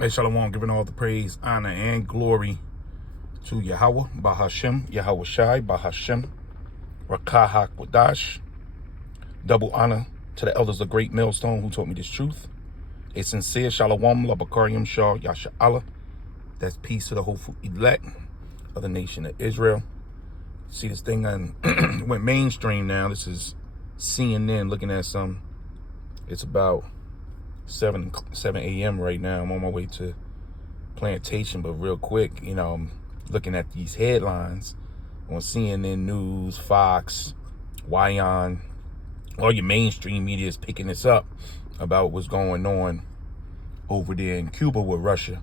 Hey, Shalom, giving all the praise, honor, and glory to Yahweh, Bahashem, Yahweh Shai, Bahashem, Rakah HaKodash. Double honor to the elders of Great Millstone who taught me this truth. A sincere Shalom, Labakariam Shah, Yasha Allah. That's peace to the hopeful elect of the nation of Israel. See this thing went mainstream now. This is CNN looking at some. It's about 7 a.m. right now. I'm on my way to plantation, but real quick, I'm looking at these headlines on CNN News, Fox, Wyon. All your mainstream media is picking this up about what's going on over there in Cuba with Russia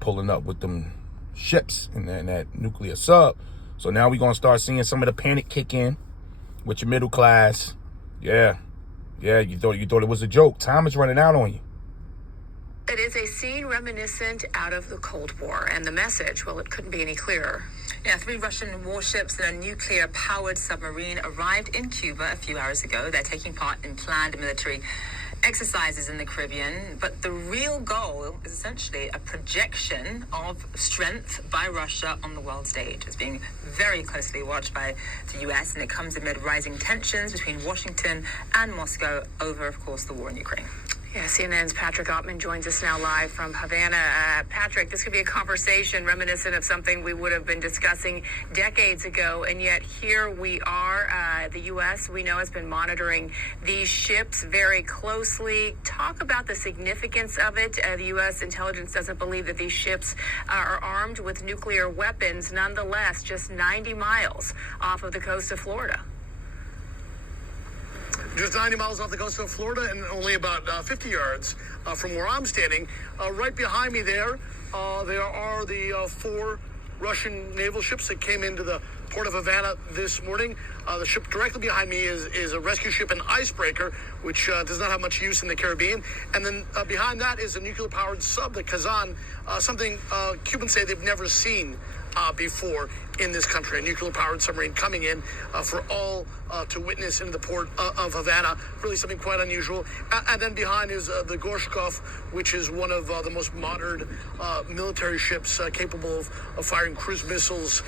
pulling up with them ships and that nuclear sub. So now we're going to start seeing some of the panic kick in with your middle class. Yeah, you thought it was a joke. Time is running out on you. It is a scene reminiscent out of the Cold War, and the message, well, it couldn't be any clearer. Yeah, 3 Russian warships and a nuclear-powered submarine arrived in Cuba a few hours ago. They're taking part in planned military exercises in the Caribbean, but the real goal is essentially a projection of strength by Russia on the world stage. It's being very closely watched by the U.S., and it comes amid rising tensions between Washington and Moscow over, of course, the war in Ukraine. Yeah, CNN's Patrick Ottman joins us now live from Havana. Patrick, this could be a conversation reminiscent of something we would have been discussing decades ago, and yet here we are. The U.S., we know, has been monitoring these ships very closely. Talk about the significance of it. The U.S. intelligence doesn't believe that these ships are armed with nuclear weapons. Nonetheless, just 90 miles off of the coast of Florida. Just 90 miles off the coast of Florida and only about 50 yards from where I'm standing. Right behind me there are the 4 Russian naval ships that came into the port of Havana this morning. The ship directly behind me is a rescue ship, an icebreaker, which does not have much use in the Caribbean. And then behind that is a nuclear-powered sub, the Kazan, something Cubans say they've never seen before in this country, a nuclear-powered submarine coming in for all to witness in the port of Havana. Really something quite unusual. And then behind is the Gorshkov, which is one of the most modern military ships capable of firing cruise missiles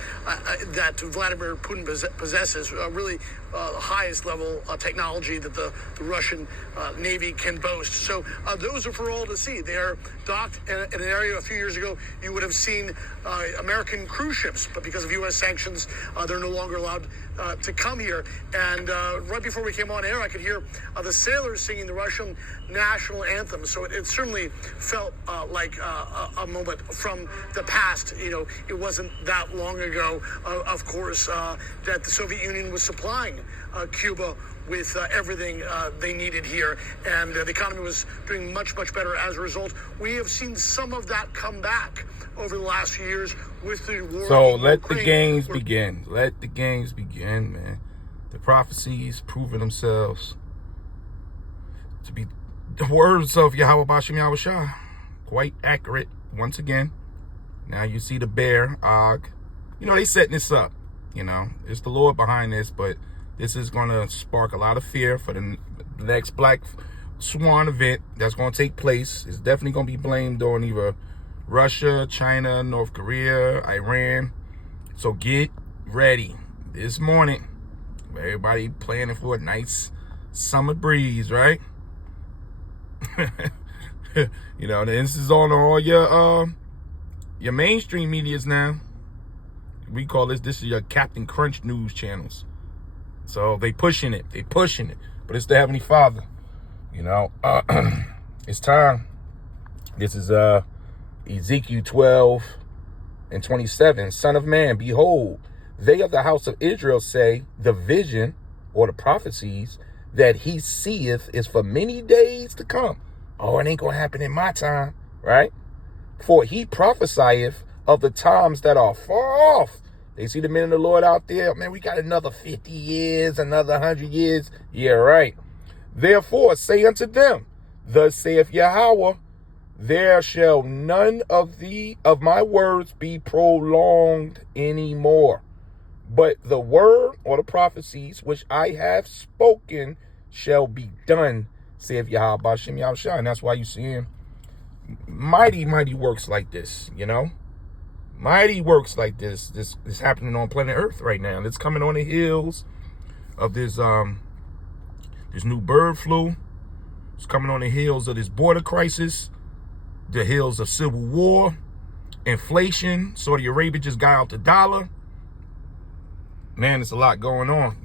that Vladimir Putin possesses. Really the highest level technology that the Russian Navy can boast. So those are for all to see. They are docked in an area a few years ago you would have seen American cruise ships, but because of U.S. sanctions, they're no longer allowed to come here. And right before we came on air, I could hear the sailors singing the Russian national anthem. So it certainly felt like a moment from the past. It wasn't that long ago, of course, that the Soviet Union was supplying Cuba with everything they needed here, and the economy was doing much, much better as a result. We have seen some of that come back over the last few years with the war. So let the games begin. Let the games begin, man. The prophecies proving themselves to be the words of Yahweh Bashem Yahweh Shah. Quite accurate once again. Now you see the bear, Og. They setting this up. It's the Lord behind this, but this is going to spark a lot of fear for the next Black Swan event that's going to take place. It's definitely going to be blamed on either Russia, China, North Korea, Iran. So get ready. This morning, everybody planning for a nice summer breeze, right? This is on all your mainstream medias now. We call this is your Captain Crunch news channels. So they pushing it. But it's the Heavenly Father. It's time. This is Ezekiel 12:27. Son of man, behold, they of the house of Israel say the vision or the prophecies that he seeth is for many days to come. Oh, it ain't gonna happen in my time, right? For he prophesieth of the times that are far off. They see the men of the Lord out there. Man, we got another 50 years, another 100 years. Yeah, right. Therefore, say unto them, thus saith Yahweh, there shall none of my words be prolonged anymore. But the word or the prophecies which I have spoken shall be done, saith Yahweh Bashem Yahushua. And that's why you see him mighty works like this, you know? Mighty works like this. This is happening on planet Earth right now. It's coming on the heels of this new bird flu. It's coming on the heels of this border crisis, the heels of civil war, inflation. Saudi Arabia just got out the dollar. Man, it's a lot going on.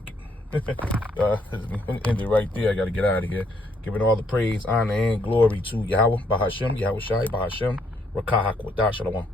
End it right there. I got to get out of here. Giving all the praise, honor, and glory to Yahweh, Bahashem, Yahweh Shai, Bahashem, Rakah HaKodesh, Shalom.